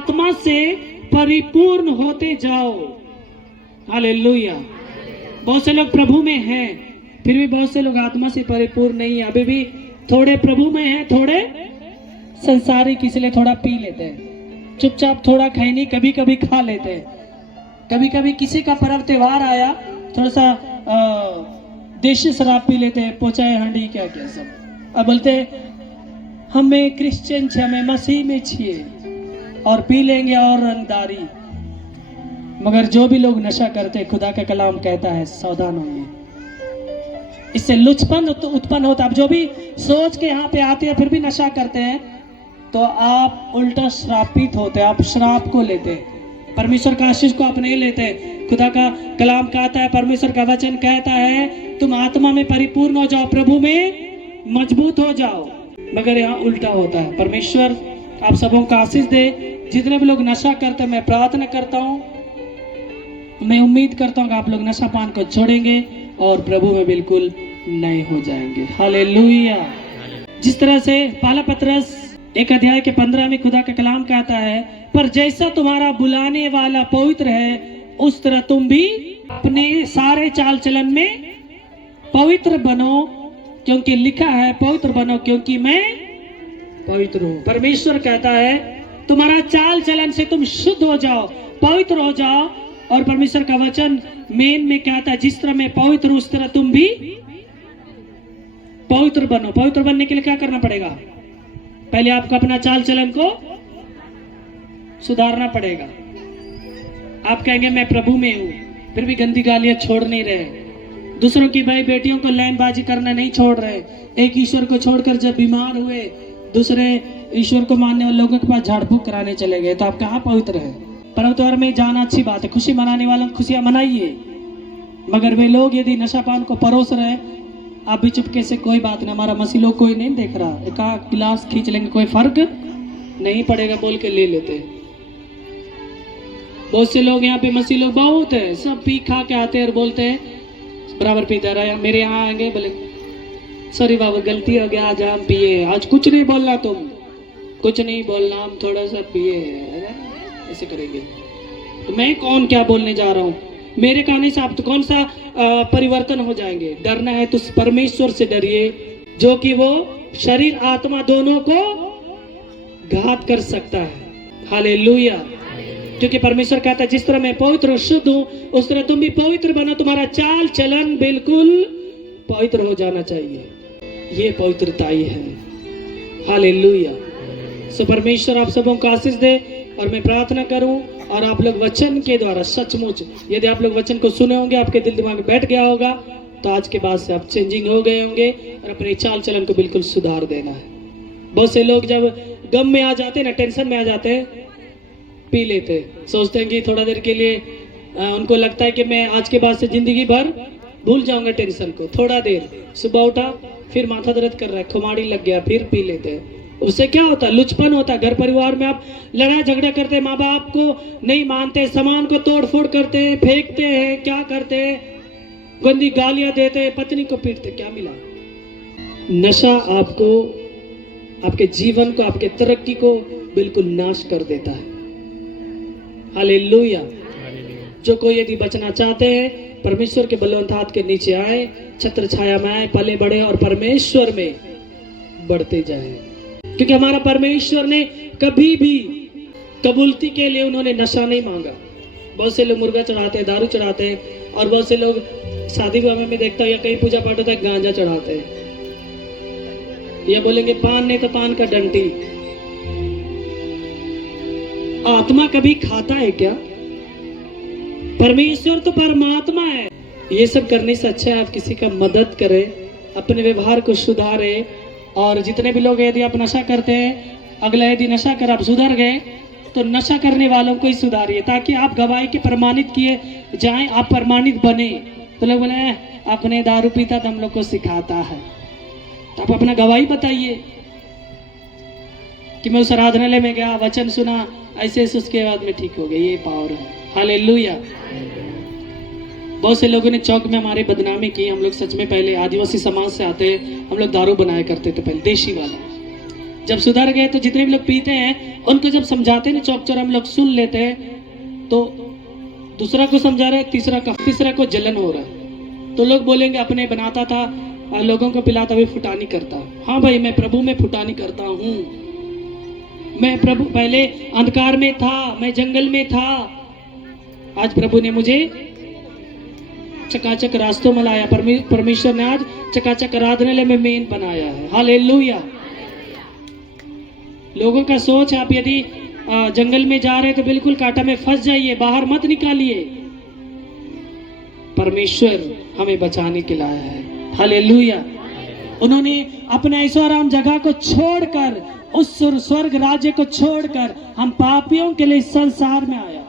आत्मा से परिपूर्ण होते जाओ। हालेलुया। बहुत से लोग प्रभु में हैं, फिर भी बहुत से लोग आत्मा से परिपूर्ण नहीं है। अभी भी थोड़े प्रभु में हैं, थोड़े संसारिक, इसलिए थोड़ा पी लेते हैं, चुपचाप थोड़ा खैनी कभी कभी खा लेते हैं। कभी कभी किसी का पर्व त्योहार आया, थोड़ा सा देशी शराब पी लेते हैं, पोचाए हांडी क्या क्या सब। अब बोलते हमें क्रिश्चियन छे, हमें मसीह में छिए, और पी लेंगे और रंगदारी। मगर जो भी लोग नशा करते हैं, खुदा का कलाम कहता है सावधान होंगे, इससे लुचपन उत्पन्न होता है। अब जो भी सोच के यहाँ पे आते हैं फिर भी नशा करते हैं, तो आप उल्टा श्रापित होते हैं, आप श्राप को लेते हैं, परमेश्वर का आशीष को आप नहीं लेते। खुदा का कलाम कहता है, परमेश्वर का वचन कहता है, तुम आत्मा में परिपूर्ण हो जाओ, प्रभु में मजबूत हो जाओ। मगर यहाँ उल्टा होता है। परमेश्वर आप सबों का आशीष दे। जितने भी लोग नशा करते हैं, मैं प्रार्थना करता हूँ, मैं उम्मीद करता हूँ कि आप लोग नशा पान को छोड़ेंगे और प्रभु में बिल्कुल नए हो जाएंगे। हालेलुया। जिस तरह से पहला पतरस 1:15 में खुदा का कलाम कहता है, पर जैसा तुम्हारा बुलाने वाला पवित्र है, उस तरह तुम भी अपने सारे चाल चलन में पवित्र बनो, क्योंकि लिखा है पवित्र बनो क्योंकि मैं पवित्र हूँ। परमेश्वर कहता है तुम्हारा चाल चलन से तुम शुद्ध हो जाओ, पवित्र हो जाओ। और परमेश्वर का वचन मेन में कहता है, जिस तरह मैं पवित्र हूँ उस तरह तुम भी पवित्र बनो। पवित्र बनने के लिए क्या करना पड़ेगा? पहले आपको अपना चाल चलन को सुधारना पड़ेगा। आप कहेंगे मैं प्रभु में हूँ, फिर भी गंदी गालियां छोड़ नहीं रहे, दूसरों की भाई बेटियों को लाइनबाजी करना नहीं छोड़ रहे, एक ईश्वर को छोड़कर जब बीमार हुए दूसरे ईश्वर को मानने वाले लोगों के पास झाड़ फूक कराने चले गए, तो आप कहाँ पवित्र है? पर्व त्योहार में जाना अच्छी बात है, खुशी मनाने वालों को खुशियां मनाइए, मगर वे लोग यदि नशा पान को परोस रहे, आप भी चुपके से कोई बात नहीं, हमारा मसीह लोग कोई नहीं देख रहा, एक गिलास खींच लेंगे, कोई फर्क नहीं पड़ेगा बोल के ले लेते। बहुत से लोग यहाँ पे मसीह लोग बहुत है, सब पी खा के आते हैं और बोलते हैं बराबर पीता रहा, मेरे यहाँ आएंगे बोले सॉरी बाबा गलती हो गया, आज हम पिए, आज कुछ नहीं बोलना, तुम कुछ नहीं बोलना, हम थोड़ा सा पिए, ऐसे करेंगे। तो मैं कौन क्या बोलने जा रहा हूँ? मेरे कहने से आप तो कौन सा परिवर्तन हो जाएंगे? डरना है तो परमेश्वर से डरिए, जो कि वो शरीर आत्मा दोनों को घात कर सकता है। हालेलुया। क्योंकि परमेश्वर कहता है जिस तरह मैं पवित्र और शुद्ध हूँ उस तरह तुम भी पवित्र बनो, तुम्हारा चाल चलन बिल्कुल पवित्र हो जाना चाहिए। ये पवित्रता ही है। हालेलुया। सो परमेश्वर आप सबों को आशीष दे। और मैं प्रार्थना करूं और आप लोग वचन के द्वारा सचमुच यदि आप लोग वचन को सुने होंगे, आपके दिल दिमाग में बैठ गया होगा, तो आज के बाद से आप चेंजिंग हो गए होंगे और अपने चाल चलन को बिल्कुल सुधार देना है। बहुत से लोग जब गम में आ जाते हैं ना, टेंशन में आ जाते हैं, पी लेते हैं, सोचते हैं कि थोड़ा देर के लिए उनको लगता है कि मैं आज के बाद से जिंदगी भर भूल जाऊंगा टेंशन को। थोड़ा देर, सुबह उठा फिर माथा दर्द कर रहा है, खुमारी लग गया, फिर पी लेते हैं। उससे क्या होता है? लुचपन होता है। घर परिवार में आप लड़ाई झगड़ा करते हैं, माँ बाप को नहीं मानते, सामान को तोड़ फोड़ करते हैं, फेंकते हैं, क्या करते हैं, गंदी गालियां देते हैं, पत्नी को पीटते। क्या मिला? नशा आपको, आपके जीवन को, आपके तरक्की को बिल्कुल नाश कर देता है। हालेलुया। जो कोई यदि बचना चाहते हैं, परमेश्वर के बलवंत हाथ के नीचे आए, छत्र छाया में आए, पले बढ़े और परमेश्वर में बढ़ते जाए। क्योंकि हमारा परमेश्वर ने कभी भी कबूलती के लिए उन्होंने नशा नहीं मांगा। बहुत से लोग मुर्गा चढ़ाते हैं, दारू चढ़ाते हैं, और बहुत से लोग शादी विवाह में देखता हूँ या कहीं पूजा पाठ होता है गांजा चढ़ाते हैं, या बोलेंगे पान नहीं तो पान का डंटी। आत्मा कभी खाता है क्या? परमेश्वर तो परमात्मा है। ये सब करने से अच्छा है आप किसी का मदद करें, अपने व्यवहार को सुधारें। और जितने भी लोग यदि आप नशा करते हैं, अगला यदि नशा कर आप सुधर गए तो नशा करने वालों को ही सुधारिए, ताकि आप गवाही के प्रमाणित किए जाएं, आप प्रमाणित बने। तो लोग बोले अपने दारू पीता तो हम लोग को सिखाता है, तो आप अपना गवाही बताइए कि मैं उस आराधनालय में गया, वचन सुना, ऐसे उसके बाद में ठीक हो गया। ये पावर है। हालेलुया। बहुत से लोगों ने चौक में हमारी बदनामी की। हम लोग सच में पहले आदिवासी समाज से आते हैं, हम लोग दारू बनाया करते थे पहले, देशी वाला। जब सुधर गए तो जितने भी लोग पीते हैं उनको जब समझाते हैं चौक चौराहे में लोग सुन लेते हैं, तो दूसरा को समझा रहे, तीसरा को जलन हो रहा है, तो लोग बोलेंगे अपने बनाता था और लोगों को पिलाता हुए फुटानी करता। हाँ भाई, मैं प्रभु में फुटानी करता हूँ। मैं प्रभु पहले अंधकार में था, मैं जंगल में था, आज प्रभु ने मुझे चकाचक रास्तों में लाया। परमेश्वर ने आज चकाचक आराधनालय में मेन बनाया है। हालेलुया। लोगों का सोच, आप यदि जंगल में जा रहे हैं तो बिल्कुल कांटा में फंस जाइए, बाहर मत निकालिए। परमेश्वर हमें बचाने के लाया है। हालेलुया। उन्होंने अपने ऐशोआराम जगह को छोड़कर, उस स्वर्ग राज्य को छोड़कर हम पापियों के लिए इस संसार में आया।